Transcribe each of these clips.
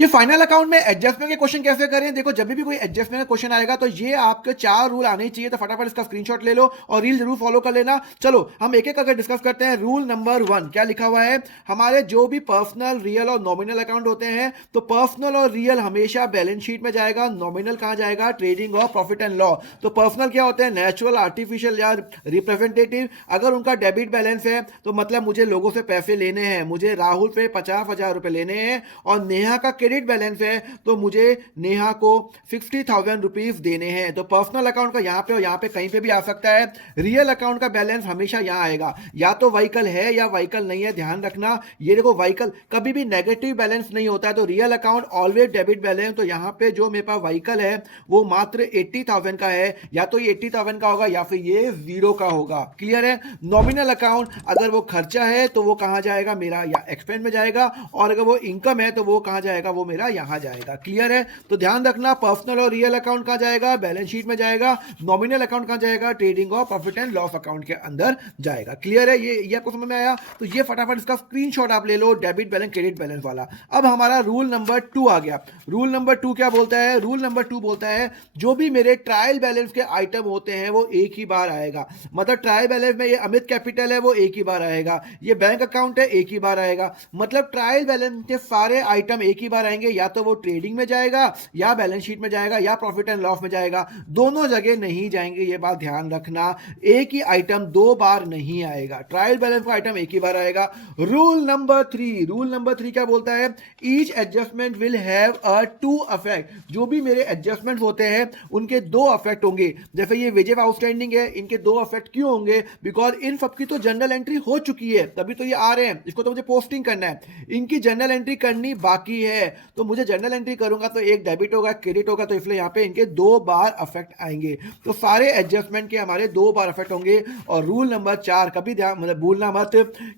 ये final account में adjustment के क्वेश्चन कैसे करें? देखो, जब भी कोई एडजस्टमेंट का क्वेश्चन आएगा तो ये आपके 4 रूल आने ही चाहिए, तो फटाफट इसका स्क्रीनशॉट ले लो और रील जरूर फॉलो कर लेना। चलो हम एक-एक करके डिस्कस करते हैं। रूल नंबर 1 क्या लिखा हुआ है? हमारे जो भी पर्सनल, रियल और नॉमिनल अकाउंट होते हैं, तो पर्सनल और रियल हमेशा बैलेंस शीट में जाएगा, नॉमिनल कहाँ जाएगा? ट्रेडिंग और प्रॉफिट एंड लॉ। तो पर्सनल क्या होते हैं? नेचुरल, आर्टिफिशियल या रिप्रेजेंटेटिव। अगर उनका डेबिट बैलेंस है तो मतलब मुझे लोगों से पैसे लेने हैं, मुझे राहुल पे 50,000 रुपए लेने हैं। और नेहा का क्रेडिट बैलेंस है तो मुझे नेहा को 50,000 रुपीज देने हैं। तो पर्सनल अकाउंट का यहां पे और यहां पे कहीं पे भी आ सकता है। रियल अकाउंट का बैलेंस हमेशा यहां आएगा, या तो व्हीकल है या व्हीकल नहीं है, ध्यान रखना। ये देखो, व्हीकल कभी भी नेगेटिव बैलेंस नहीं होता है, तो real account always debit balance. तो यहां पे जो मेरे पास व्हीकल है वो मात्र 80,000 का है, या तो ये 80,000 का होगा या फिर ये 0 का होगा। क्लियर है? नॉमिनल अकाउंट अगर वो खर्चा है तो वो कहां जाएगा? मेरा या एक्सपेंस में जाएगा, और अगर वो इनकम है तो वो कहां जाएगा? वो मेरा यहां जाएगा। क्लियर है? तो ध्यान रखना, पर्सनल और रियल अकाउंट कहां जाएगा? बैलेंस शीट में जाएगा। नॉमिनल अकाउंट कहां जाएगा? ट्रेडिंग और प्रॉफिट एंड लॉस अकाउंट के अंदर जाएगा। क्लियर है? ये आपको समझ में आया? तो ये फटाफट इसका स्क्रीनशॉट आप ले लो, डेबिट बैलेंस क्रेडिट बैलेंस वाला। अब हमारा रूल नंबर 2 आ गया। रूल नंबर 2 क्या बोलता है? रूल नंबर 2 बोलता है जो भी मेरे ट्रायल बैलेंस के आइटम होते हैं वो एक ही बार आएगा। मतलब ट्रायल बैलेंस में ये अमित कैपिटल है वो एक ही बार आएगा, ये बैंक अकाउंट है एक ही बार आएगा। मतलब ट्रायल बैलेंस के सारे आइटम एक ही बार आएंगे, या तो वो ट्रेडिंग में जाएगा या बैलेंस शीट में जाएगा या प्रॉफिट एंड लॉस में जाएगा। दोनों जगह नहीं जाएंगे, ये बात ध्यान रखना। एक ही आइटम 2 बार नहीं आएगा, ट्रायल बैलेंस का आइटम एक ही बार आएगा। रूल नंबर 3, रूल नंबर 3 क्या बोलता है? Each adjustment will have a 2 affect. जो भी मेरे एडजस्टमेंट होते हैं उनके 2 अफेक्ट होंगे। जैसे ये वेजेस आउटस्टैंडिंग है, इनके 2 अफेक्ट क्यों होंगे? बिकॉज इन सबकी तो जनरल एंट्री हो चुकी है, तभी तो ये आ रहे हैं। इसको तो मुझे पोस्टिंग करना है, इनकी जनरल एंट्री करनी बाकी है। तो मुझे जनरल एंट्री करूंगा तो एक डेबिट होगा, क्रेडिट होगा, तो इसलिए यहाँ पे इनके 2 बार अफेक्ट आएंगे। तो सारे एडजस्टमेंट के हमारे 2 बार अफेक्ट होंगे। और रूल नंबर 4 कभी ध्यान मतलब भूलना मत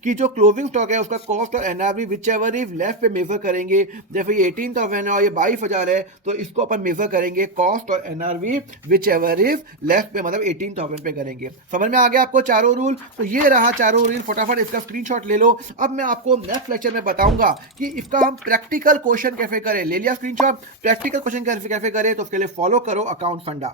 कि जो क्लोजिंग स्टॉक है उसका कॉस्ट और NRV which ever is left पे मेजर करेंगे। जैसे ये 18,000 है और ये 22,000 है, तो इसको अपन मेजर करेंगे कॉस्ट और NRV which ever is left पे, मतलब 18,000 पे करेंगे। समझ में आ गया आपको चारों रूल? तो ये रहा चारों रूल, फटाफट इसका स्क्रीनशॉट ले लो। अब मैं आपको नेक्स्ट लेक्चर में बताऊंगा कि इसका हम प्रैक्टिकल क्वेश्चन कैसे करें। ले लिया स्क्रीनशॉट? प्रैक्टिकल क्वेश्चन कैसे करें, तो उसके लिए फॉलो करो अकाउंट फंडा।